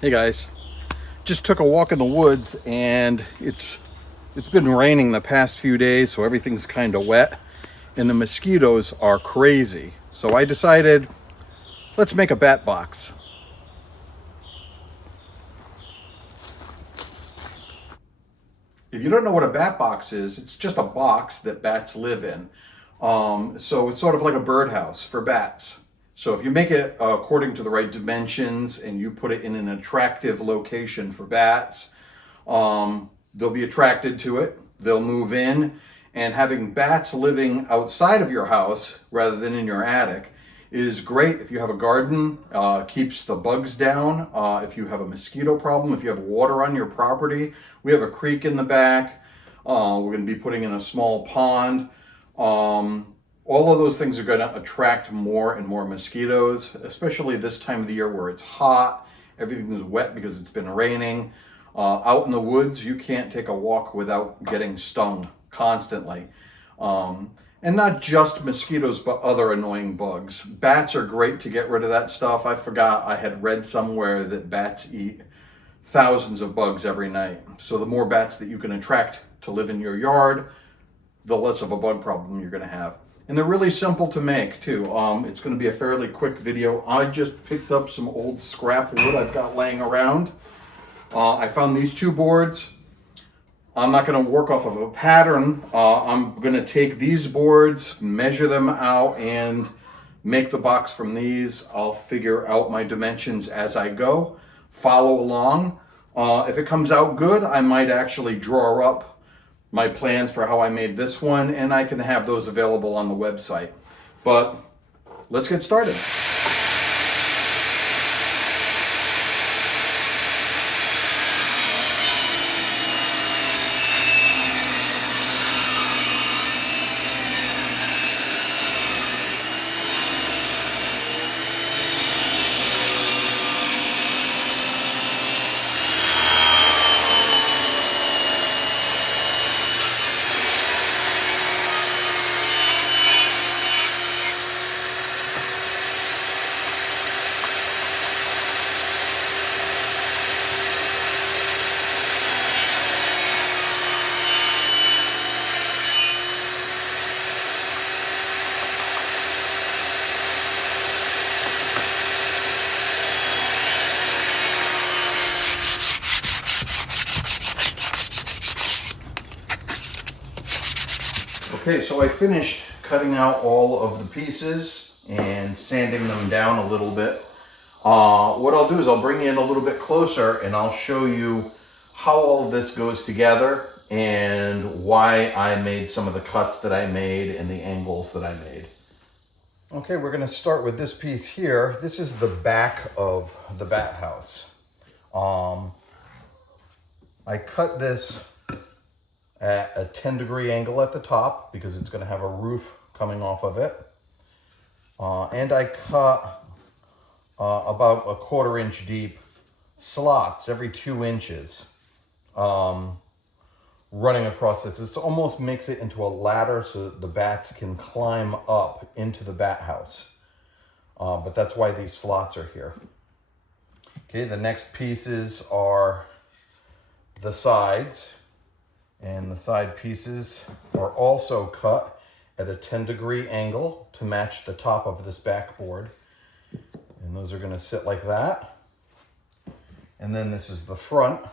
Hey guys, just took a walk in the woods and it's been raining the past few days, so everything's kind of wet and the mosquitoes are crazy. So I decided, let's make a bat box. If you don't know what a bat box is, it's just a box that bats live in. So it's sort of like a birdhouse for bats. So if you make it according to the right dimensions and you put it in an attractive location for bats, they'll be attracted to it. They'll move in, and having bats living outside of your house rather than in your attic is great if you have a garden. Keeps the bugs down. If you have a mosquito problem, if you have water on your property, we have a creek in the back. We're going to be putting in a small pond. All of those things are going to attract more and more mosquitoes, especially this time of the year where it's hot. Everything is wet because it's been raining. Out in the woods, you can't take a walk without getting stung constantly. And not just mosquitoes, but other annoying bugs. Bats are great to get rid of that stuff. I forgot I had read somewhere that bats eat thousands of bugs every night. So the more bats that you can attract to live in your yard, the less of a bug problem you're going to have. And they're really simple to make too. It's going to be a fairly quick video. I just picked up some old scrap wood I've got laying around. I found these two boards. I'm not going to work off of a pattern. I'm going to take these boards, measure them out, and make the box from these. I'll figure out my dimensions as I go. Follow along. If it comes out good, I might actually draw up my plans for how I made this one, and I can have those available on the website. But let's get started. Okay, so I finished cutting out all of the pieces and sanding them down a little bit. What I'll do is I'll bring you in a little bit closer and I'll show you how all of this goes together and why I made some of the cuts that I made and the angles that I made. Okay, we're going to start with this piece here. This is the back of the bat house. I cut this at a 10-degree angle at the top because it's going to have a roof coming off of it. And I cut about a 1/4 inch deep slots every 2 inches running across this. It almost makes it into a ladder so that the bats can climb up into the bat house. But that's why these slots are here. Okay, the next pieces are the sides. And the side pieces are also cut at a 10-degree angle to match the top of this backboard. And those are going to sit like that. And then this is the front.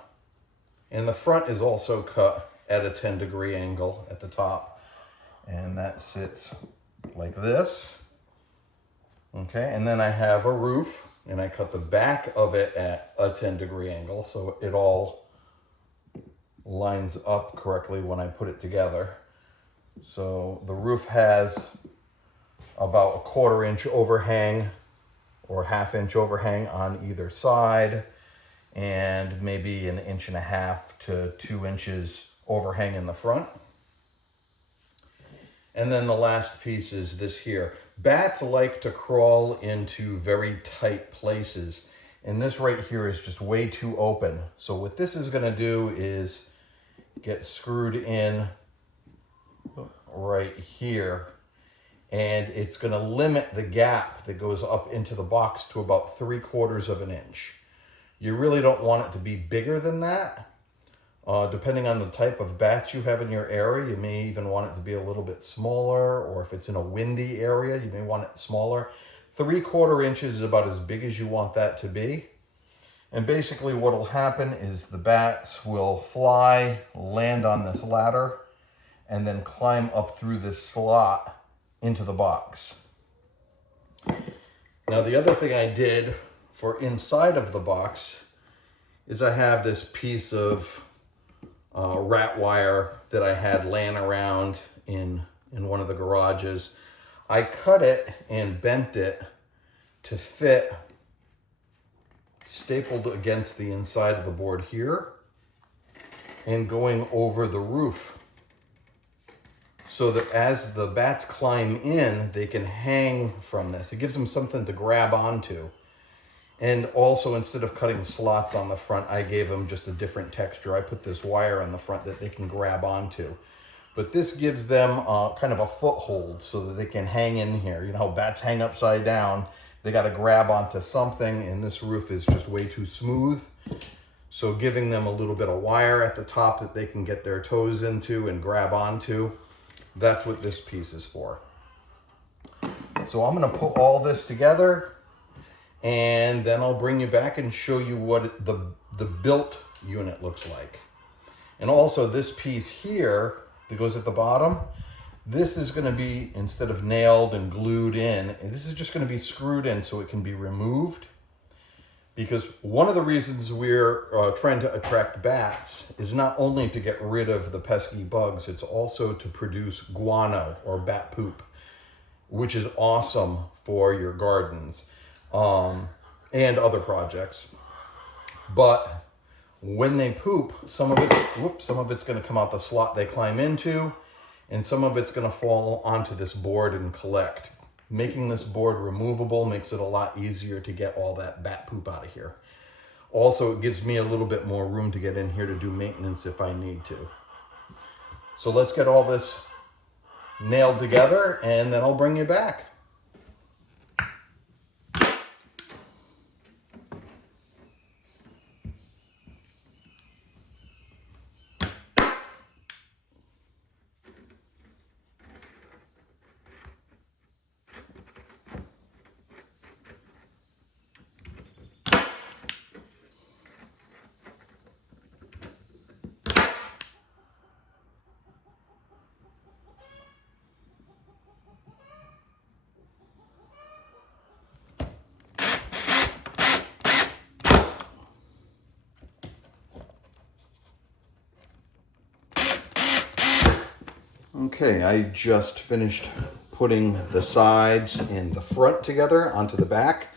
And the front is also cut at a 10-degree angle at the top. And that sits like this. Okay, and then I have a roof, and I cut the back of it at a 10-degree angle so it all lines up correctly when I put it together. So the roof has about a 1/4 inch overhang or 1/2 inch overhang on either side, and maybe 1.5 inches to 2 inches overhang in the front. And then the last piece is this here. Bats like to crawl into very tight places, and this right here is just way too open. So what this is going to do is get screwed in right here, and it's going to limit the gap that goes up into the box to about 3/4 of an inch. You really don't want it to be bigger than that. Depending on the type of bats you have in your area, you may even want it to be a little bit smaller, or if it's in a windy area, you may want it smaller. 3/4 inches is about as big as you want that to be. And basically what will happen is the bats will fly, land on this ladder, and then climb up through this slot into the box. Now the other thing I did for inside of the box is I have this piece of rat wire that I had laying around in one of the garages. I cut it and bent it to fit, stapled against the inside of the board here and going over the roof, so that as the bats climb in, they can hang from this. It gives them something to grab onto. And also, instead of cutting slots on the front, I gave them just a different texture. I put this wire on the front that they can grab onto. But this gives them kind of a foothold so that they can hang in here. You know how bats hang upside down? They got to grab onto something, and this roof is just way too smooth. So giving them a little bit of wire at the top that they can get their toes into and grab onto, that's what this piece is for. So I'm going to put all this together, and then I'll bring you back and show you what the built unit looks like. And also this piece here that goes at the bottom, this is going to be, instead of nailed and glued in, this is just going to be screwed in so it can be removed. Because one of the reasons we're trying to attract bats is not only to get rid of the pesky bugs, it's also to produce guano, or bat poop, which is awesome for your gardens and other projects. But when they poop, some of it's going to come out the slot they climb into, and some of it's going to fall onto this board and collect. Making this board removable makes it a lot easier to get all that bat poop out of here. Also, it gives me a little bit more room to get in here to do maintenance if I need to. So let's get all this nailed together, and then I'll bring you back. Okay, I just finished putting the sides and the front together onto the back.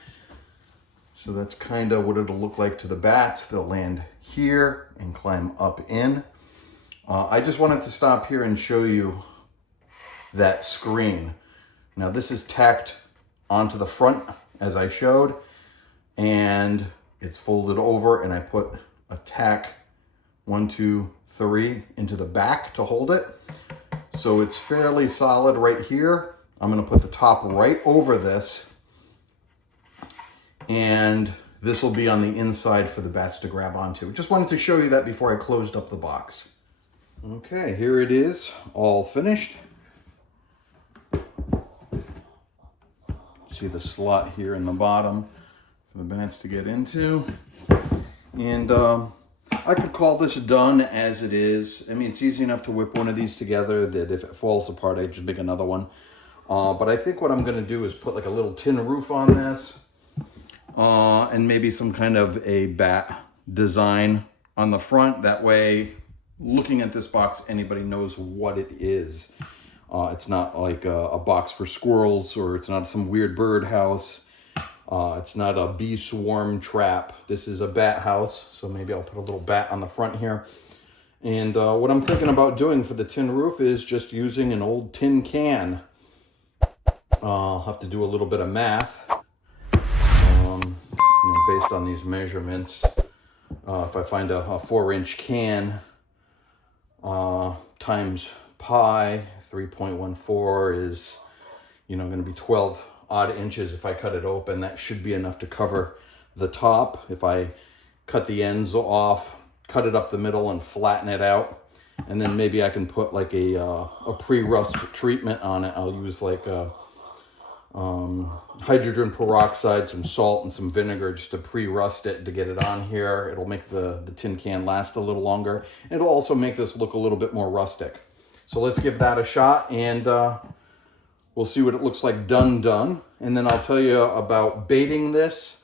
So that's kind of what it'll look like to the bats. They'll land here and climb up in. I just wanted to stop here and show you that screen. Now this is tacked onto the front as I showed, and it's folded over, and I put a tack 1, 2, 3 into the back to hold it. So it's fairly solid right here. I'm going to put the top right over this, and this will be on the inside for the bats to grab onto. Just wanted to show you that before I closed up the box. Okay, here it is, all finished. See the slot here in the bottom for the bats to get into. And I could call this done as it is. I mean, it's easy enough to whip one of these together that if it falls apart, I just make another one. But I think what I'm going to do is put like a little tin roof on this, and maybe some kind of a bat design on the front. That way, looking at this box, anybody knows what it is. It's not like a box for squirrels, or it's not some weird bird house. It's not a bee swarm trap. This is a bat house, so maybe I'll put a little bat on the front here. And what I'm thinking about doing for the tin roof is just using an old tin can. I'll have to do a little bit of math, based on these measurements. If I find a 4-inch can times pi, 3.14 is, going to be 12 odd inches. If I cut it open, that should be enough to cover the top. If I cut the ends off, cut it up the middle and flatten it out. And then maybe I can put like a pre-rust treatment on it. I'll use like hydrogen peroxide, some salt, and some vinegar just to pre-rust it to get it on here. It'll make the tin can last a little longer. It'll also make this look a little bit more rustic. So let's give that a shot, and we'll see what it looks like done. And then I'll tell you about baiting this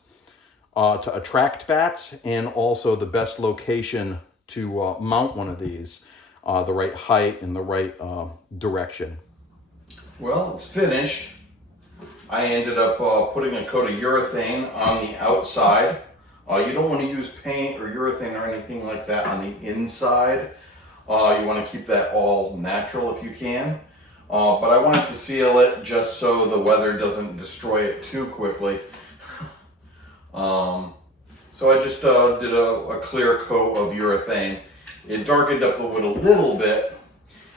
to attract bats, and also the best location to mount one of these, the right height and the right direction. Well, it's finished. I ended up putting a coat of urethane on the outside. You don't want to use paint or urethane or anything like that on the inside. You want to keep that all natural if you can. But I wanted to seal it just so the weather doesn't destroy it too quickly. So I just did a clear coat of urethane. It darkened up the wood a little bit.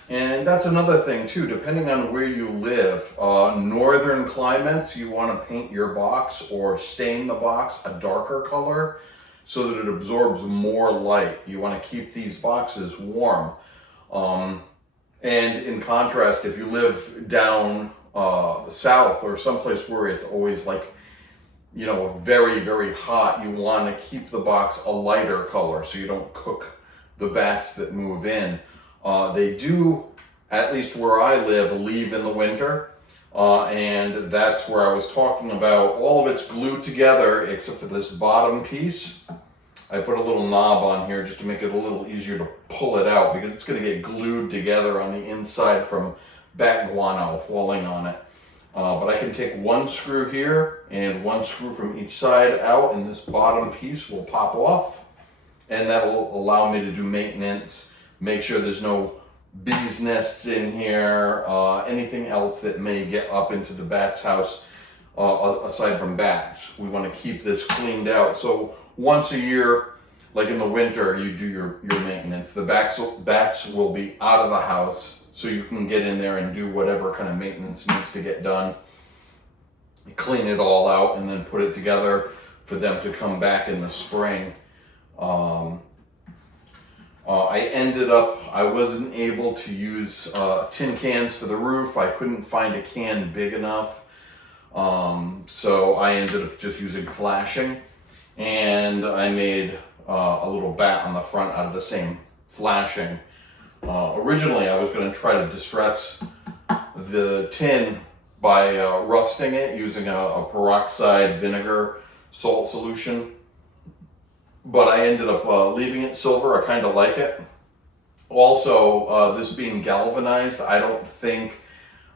And that's another thing too, depending on where you live. Northern climates, you want to paint your box or stain the box a darker color so that it absorbs more light. You want to keep these boxes warm. And in contrast, if you live down south or someplace where it's always like, you know, very, very hot, you want to keep the box a lighter color so you don't cook the bats that move in. They do, at least where I live, leave in the winter. And that's where I was talking about. All of it's glued together except for this bottom piece. I put a little knob on here just to make it a little easier to pull it out because it's going to get glued together on the inside from bat guano falling on it. But I can take one screw here and one screw from each side out, and this bottom piece will pop off. And that'll allow me to do maintenance, make sure there's no bees nests in here, anything else that may get up into the bat's house aside from bats. We want to keep this cleaned out. So once a year, like in the winter, you do your maintenance. The bats will be out of the house, so you can get in there and do whatever kind of maintenance needs to get done. Clean it all out and then put it together for them to come back in the spring. I wasn't able to use tin cans for the roof. I couldn't find a can big enough. So I ended up just using flashing, and I made a little bat on the front out of the same flashing. Originally, I was going to try to distress the tin by rusting it using a peroxide vinegar salt solution. But I ended up leaving it silver. I kind of like it. Also, this being galvanized, I don't think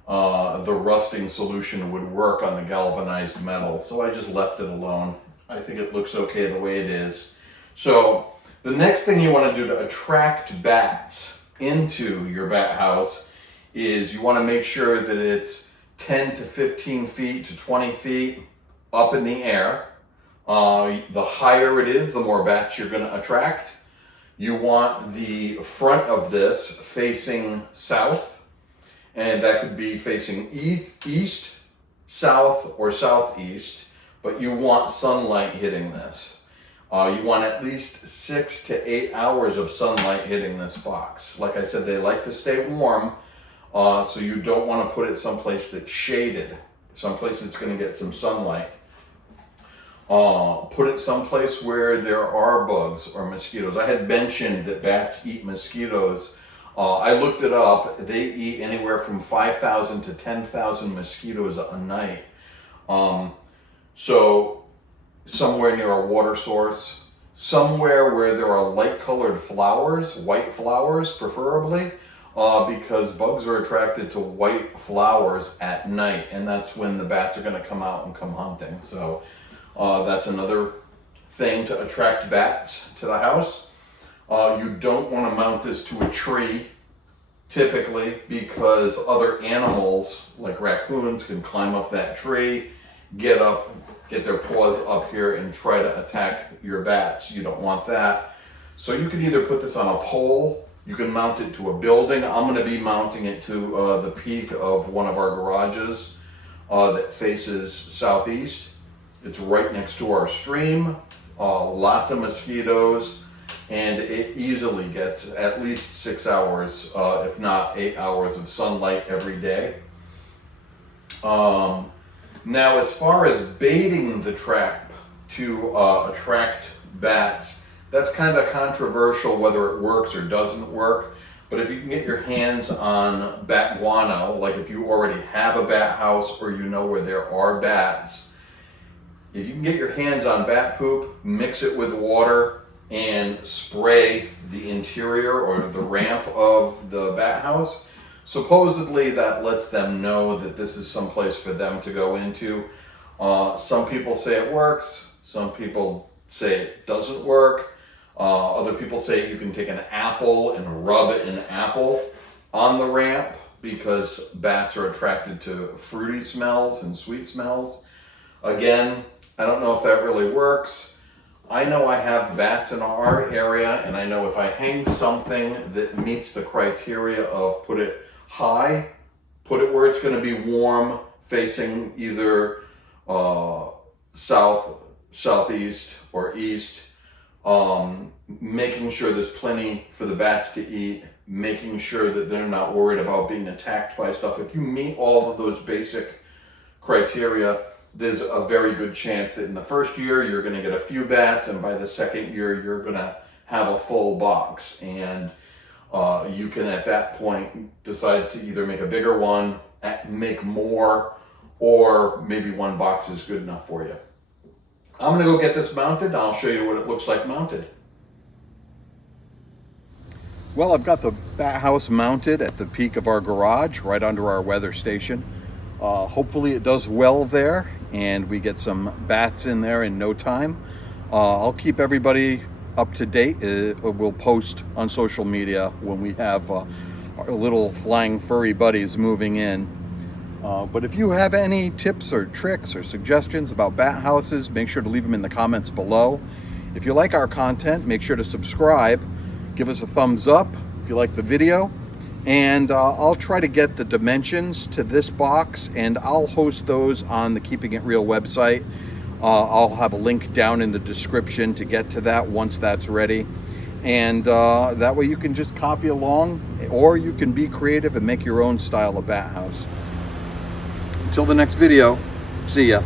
the rusting solution would work on the galvanized metal. So I just left it alone. I think it looks okay the way it is. So the next thing you want to do to attract bats into your bat house is you want to make sure that it's 10 to 15 feet to 20 feet up in the air. The higher it is, the more bats you're going to attract. You want the front of this facing south, and that could be facing east, south, or southeast, but you want sunlight hitting this. You want at least 6 to 8 hours of sunlight hitting this box. Like I said, they like to stay warm, so you don't want to put it someplace that's shaded, someplace that's going to get some sunlight. Put it someplace where there are bugs or mosquitoes. I had mentioned that bats eat mosquitoes. I looked it up. They eat anywhere from 5,000 to 10,000 mosquitoes a night. So somewhere near a water source, somewhere where there are light-colored flowers, white flowers preferably, because bugs are attracted to white flowers at night, and that's when the bats are going to come out and come hunting. So that's another thing to attract bats to the house. You don't want to mount this to a tree, typically, because other animals, like raccoons, can climb up that tree, get their paws up here and try to attack your bats. You don't want that. So you can either put this on a pole, you can mount it to a building. I'm going to be mounting it to the peak of one of our garages that faces southeast. It's right next to our stream. lots of mosquitoes, and it easily gets at least 6 hours, if not 8 hours of sunlight every day. Now, as far as baiting the trap to attract bats, that's kind of controversial whether it works or doesn't work. But if you can get your hands on bat guano, like if you already have a bat house or you know where there are bats, if you can get your hands on bat poop, mix it with water and spray the interior or the ramp of the bat house, supposedly that lets them know that this is some place for them to go into. Some people say it works, some people say it doesn't work. Other people say you can take an apple and rub an apple on the ramp because bats are attracted to fruity smells and sweet smells. Again, I don't know if that really works. I know I have bats in our area, and I know if I hang something that meets the criteria of put it high, put it where it's going to be warm, facing either south, southeast, or east, making sure there's plenty for the bats to eat, making sure that they're not worried about being attacked by stuff. If you meet all of those basic criteria, there's a very good chance that in the first year you're going to get a few bats, and by the second year you're going to have a full box. And you can at that point decide to either make a bigger one, make more, or maybe one box is good enough for you. I'm going to go get this mounted, and I'll show you what it looks like mounted. Well, I've got the bat house mounted at the peak of our garage, right under our weather station. Hopefully it does well there, and we get some bats in there in no time. I'll keep everybody up to date. We'll post on social media when we have our little flying furry buddies moving in. But if you have any tips or tricks or suggestions about bat houses, make sure to leave them in the comments below. If you like our content, make sure to subscribe, give us a thumbs up if you like the video, and I'll try to get the dimensions to this box, and I'll host those on the Keeping It Real website. I'll have a link down in the description to get to that once that's ready, and that way you can just copy along, or you can be creative and make your own style of bat house. Until the next video, see ya.